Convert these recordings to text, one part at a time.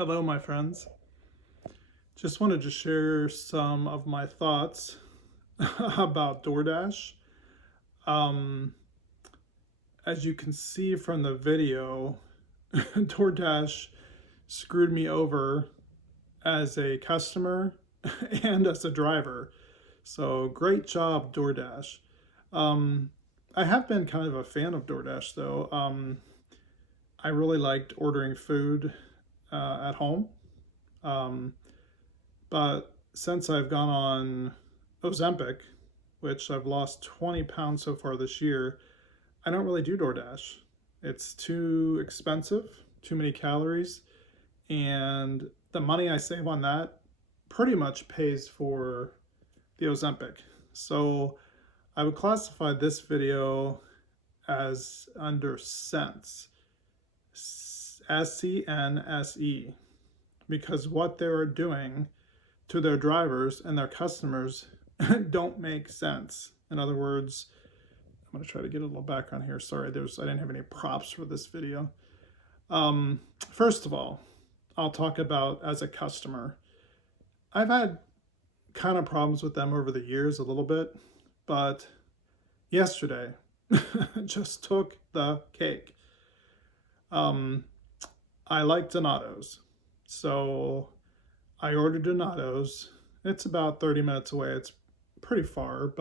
Hello, my friends. Just wanted to share some of my thoughts about DoorDash. Um, as you can see from the video, DoorDash screwed me over as a customer and as a driver. So great job, DoorDash. Um, I have been kind of a fan of DoorDash, though. I really liked ordering food at home. Um, But since I've gone on Ozempic, which I've lost 20 pounds so far this year, I don't really do DoorDash. It's too expensive, too many calories, and the money I save on that pretty much pays for the Ozempic. So I would classify this video as under cents, SCNSE, because what they are doing to their drivers and their customers don't make sense. In other words, I'm going to try to get a little background here. Sorry, I didn't have any props for this video. First of all, I'll talk about as a customer. I've had kind of problems with them over the years a little bit, but yesterday just took the cake. I like Donatos, so I ordered Donatos. It's about 30 minutes away. It's pretty far,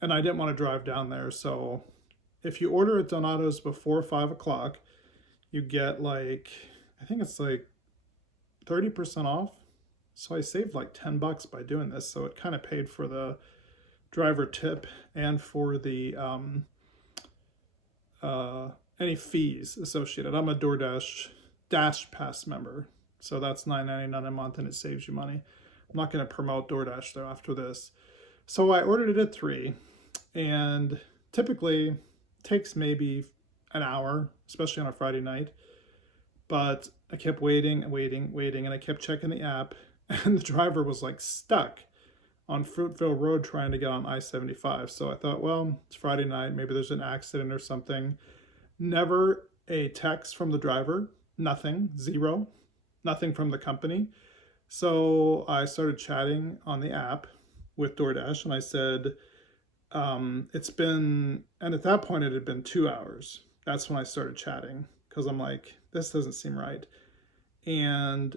and I didn't want to drive down there. So if you order at Donatos before 5 o'clock, you get I think it's 30% off. So I saved like 10 bucks by doing this. So it kind of paid for the driver tip and for the any fees associated. I'm a DoorDash Dash Pass member. So that's $9.99 a month and it saves you money. I'm not going to promote DoorDash though after this. So I ordered it at 3 and typically takes maybe an hour, especially on a Friday night. But I kept waiting and I kept checking the app and the driver was stuck on Fruitville Road trying to get on I-75. So I thought, well, it's Friday night, maybe there's an accident or something. Never a text from the driver, nothing, zero. Nothing from the company. So I started chatting on the app with DoorDash and I said, it's been, and at that point it had been 2 hours. That's when I started chatting because I'm like, this doesn't seem right. And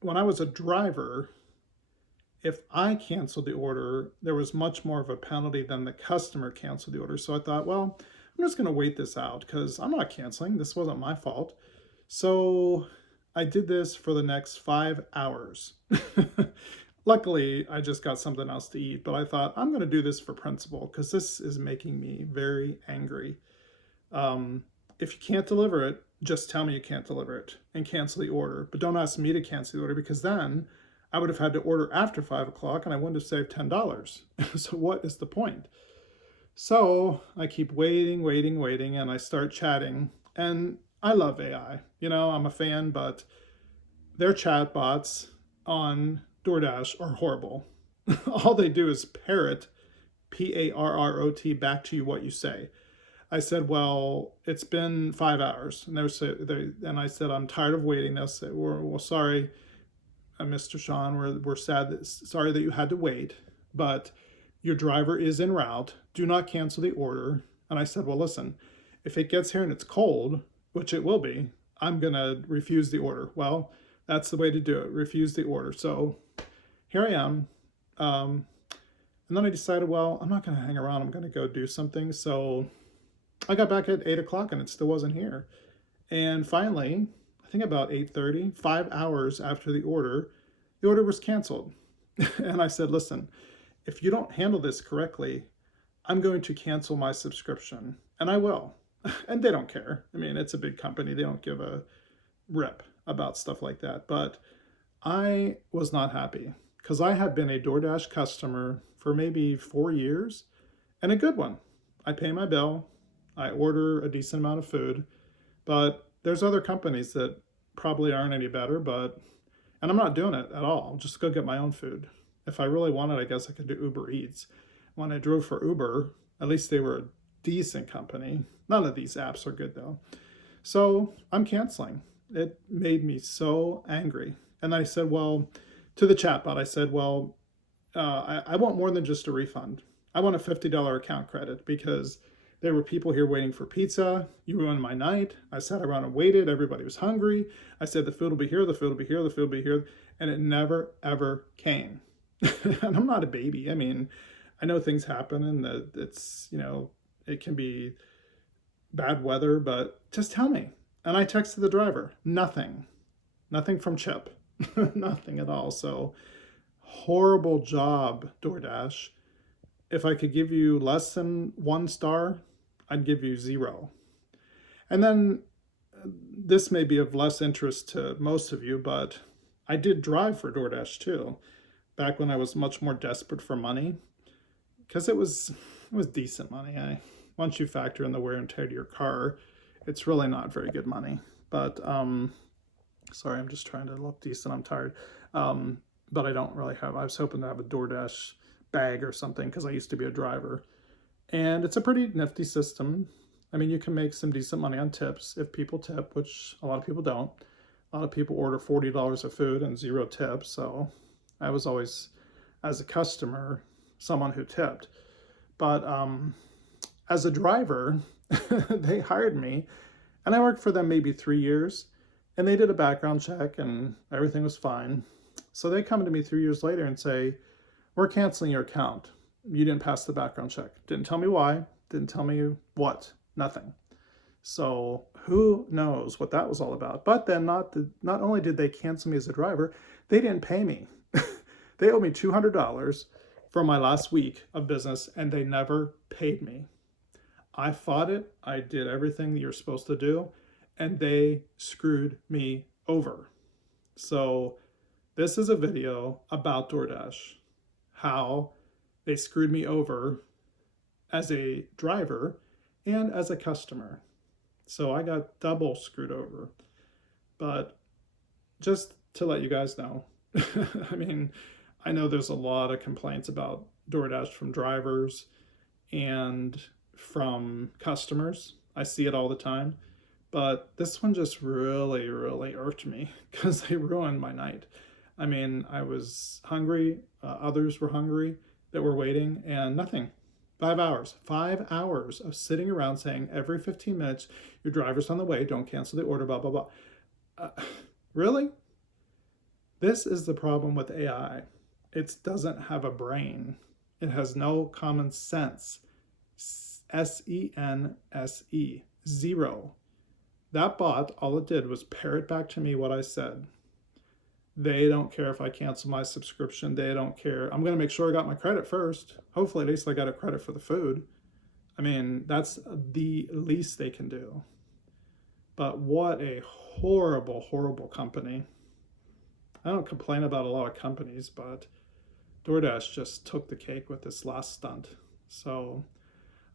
when I was a driver, if I canceled the order, there was much more of a penalty than the customer canceled the order. So I thought, well, I'm just going to wait this out because I'm not canceling. This wasn't my fault. So I did this for the next 5 hours. Luckily, I just got something else to eat, but I thought I'm going to do this for principle because this is making me very angry. If you can't deliver it, just tell me you can't deliver it and cancel the order. But don't ask me to cancel the order because then I would have had to order after 5 o'clock and I wouldn't have saved $10. So what is the point? So I keep waiting, and I start chatting. And I love AI. I'm a fan, but their chatbots on DoorDash are horrible. All they do is parrot, Parrot, back to you what you say. I said, well, it's been 5 hours. And and I said, I'm tired of waiting. They'll say, well, sorry, Mr. Sean, we're sorry that you had to wait, but your driver is en route. Do not cancel the order. And I said, well, listen, if it gets here and it's cold, which it will be, I'm going to refuse the order. Well, that's the way to do it. Refuse the order. So here I am. And then I decided, well, I'm not going to hang around. I'm going to go do something. So I got back at 8 o'clock and it still wasn't here. And finally, I think about 8:30, 5 hours after the order was canceled. And I said, listen, if you don't handle this correctly, I'm going to cancel my subscription. And I will. And they don't care. I mean, it's a big company. They don't give a rip about stuff like that. But I was not happy because I had been a DoorDash customer for maybe 4 years and a good one. I pay my bill. I order a decent amount of food. But there's other companies that probably aren't any better. And I'm not doing it at all. I'll just go get my own food. If I really wanted, I guess I could do Uber Eats. When I drove for Uber, at least they were a decent company. None of these apps are good though. So I'm canceling. It made me so angry. And I said, well, to the chatbot, I said, well, I want more than just a refund. I want a $50 account credit because there were people here waiting for pizza. You ruined my night. I sat around and waited. Everybody was hungry. I said, the food will be here, the food will be here, the food will be here. And it never, ever came. And I'm not a baby. I mean, I know things happen and that it's, it can be bad weather, but just tell me. And I texted the driver, nothing from Chip, nothing at all. So horrible job, DoorDash. If I could give you less than 1 star, I'd give you 0. And then this may be of less interest to most of you, but I did drive for DoorDash too, back when I was much more desperate for money, because it was decent money. Once you factor in the wear and tear to your car, it's really not very good money. But sorry, I'm just trying to look decent. I'm tired. But I don't really have, I was hoping to have a DoorDash bag or something because I used to be a driver. And it's a pretty nifty system. I mean, you can make some decent money on tips if people tip, which a lot of people don't. A lot of people order $40 of food and 0 tips. So I was always, as a customer, someone who tipped. But as a driver, they hired me and I worked for them maybe 3 years and they did a background check and everything was fine. So they come to me 3 years later and say, we're canceling your account. You didn't pass the background check. Didn't tell me why, didn't tell me what, nothing. So who knows what that was all about. But then not only did they cancel me as a driver, they didn't pay me. They owed me $200 for my last week of business and they never paid me. I fought it. I did everything that you're supposed to do and they screwed me over. So this is a video about DoorDash, how they screwed me over as a driver and as a customer. So I got double screwed over. But just to let you guys know, I mean, I know there's a lot of complaints about DoorDash from drivers and from customers. I see it all the time. But this one just really, really irked me because they ruined my night. I mean, I was hungry, others were hungry that were waiting, and nothing. 5 hours. 5 hours of sitting around saying every 15 minutes, your driver's on the way, don't cancel the order, blah, blah, blah. Really? This is the problem with AI. It doesn't have a brain. It has no common sense. S-E-N-S-E. 0. That bot, all it did was parrot back to me what I said. They don't care if I cancel my subscription. They don't care. I'm going to make sure I got my credit first. Hopefully, at least I got a credit for the food. I mean, that's the least they can do. But what a horrible, horrible company. I don't complain about a lot of companies, but DoorDash just took the cake with this last stunt. So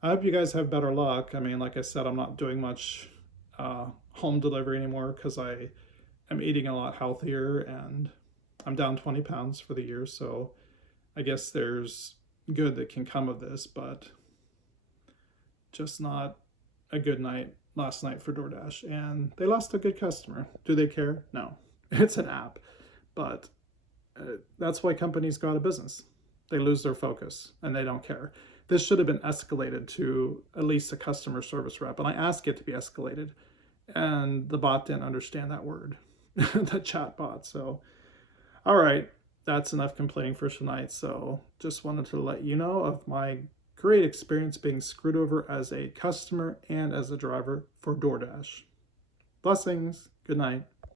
I hope you guys have better luck. I mean, like I said, I'm not doing much home delivery anymore because I'm eating a lot healthier and I'm down 20 pounds for the year. So I guess there's good that can come of this, but just not a good night last night for DoorDash. And they lost a good customer. Do they care? No. It's an app. But that's why companies go out of business. They lose their focus and they don't care. This should have been escalated to at least a customer service rep. And I asked it to be escalated. And the bot didn't understand that word. The chat bot. So, all right, that's enough complaining for tonight. So just wanted to let you know of my great experience being screwed over as a customer and as a driver for DoorDash. Blessings. Good night.